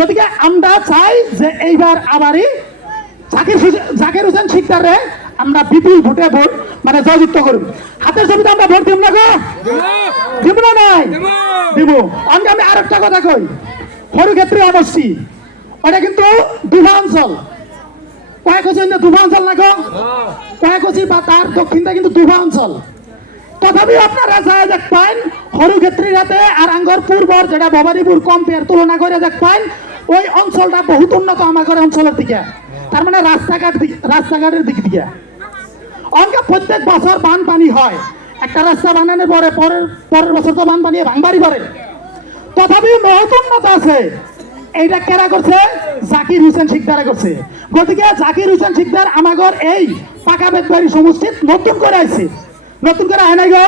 গতিকে আমরা চাই যে এইবার আবারই জাকির হোসেন শিকদারে আমরা বিপুল ভোটে ভোট মানে জয়যুক্ত করব। হাতের ছবিতে আমরা ভোট দিব না গো, দিব না নাই দিব। আমি আরেকটা কথা কই, হরিক্ষেত্রী অবশ্যই ওটা কিন্তু দুভা অঞ্চল, কয়েকচি দুভা অঞ্চল না গো, কয়েকচি বা তার দক্ষিণটা কিন্তু দুভা অঞ্চল। তথাপি আপনারা যায় দেখ পাইন হরিক্ষেত্রীর হাতে আর আঙ্গর পূর্বর যেটা ভবানীপুর কম্পেয়ার তুলনা করে দেখ পাইন ওই অঞ্চলটা বহুত উন্নত আমাদের অঞ্চলের দিকে, তার মানে রাস্তাঘাটের দিক দিয়ে। অনেকে প্রত্যেক বছর বানপানি হয়, একটা রাস্তা বানানোর পরে পরের বছর তো বানপানি ভাঙবাড়ি করে, তথাপি বহুত উন্নত আছে। এইটা কেরা করছে? জাকির হোসেন শিকদারে করছে। গতিকে জাকির হোসেন শিকদার আমাগর এই পাকা বেতবাড়ি সমষ্টিত নতুন করে আইছে, নতুন করে আয় নাই গো,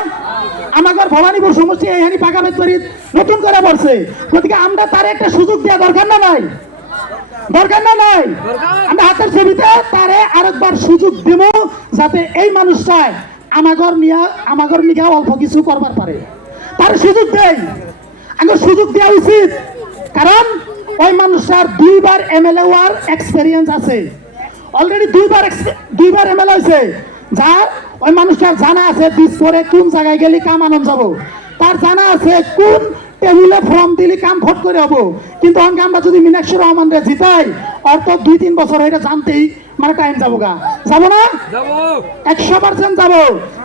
আমাগর ভবানীপুর সমষ্টি এইখানি পাকা বেতবাড়ি নতুন করে পড়ছে। গতিকে আমরা তার একটা সুযোগ দেওয়া দরকার না নাই, দরকার না নাই, আমরা হাতের ছবিতে তারে আরেকবার সুযোগ দেব যাতে এই মানুষটাই আমাগর নিয়ে অল্প কিছু করবার পারে। তার সুযোগ দেই, আমার সুযোগ দেওয়া উচিত, কারণ ওই মানুষটার দুইবার এমএলএ হওয়ার এক্সপেরিয়েন্স আছে, অলরেডি দুইবার এমএলএ হয়েছে। যার ওই মানুষটার জানা আছে বীজ করে কোন জায়গায় গেলে কাম আনন্দ যাব, তার জানা আছে কোন টেবিলে ফর্ম দিলে কাম ফট করে হবো। কিন্তু আমরা যদি মীনাক্ষী রহমানরে জিতাই অর্থ 2-3 বছর এটা জানতেই মানে টাইম যাবো গা, যাবো না 100% যাবো।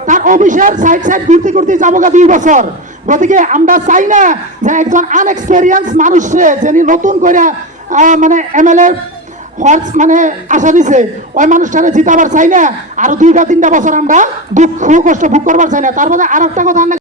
তার অফিসের সাইড ঘুরতে ঘুরতে যাবো গা 2 বছর। গতিকে আমরা চাই না যে একজন আনএক্সপেরিয়েন্স মানুষে যিনি নতুন করে মানে এমএলএ মানে আশা দিছে ওই মানুষটারে জিতাবার চাই না, আরো 2-3 বছর আমরা দুঃখ কষ্ট ভোগ করবার চাই না। তারপরে আর একটা কথা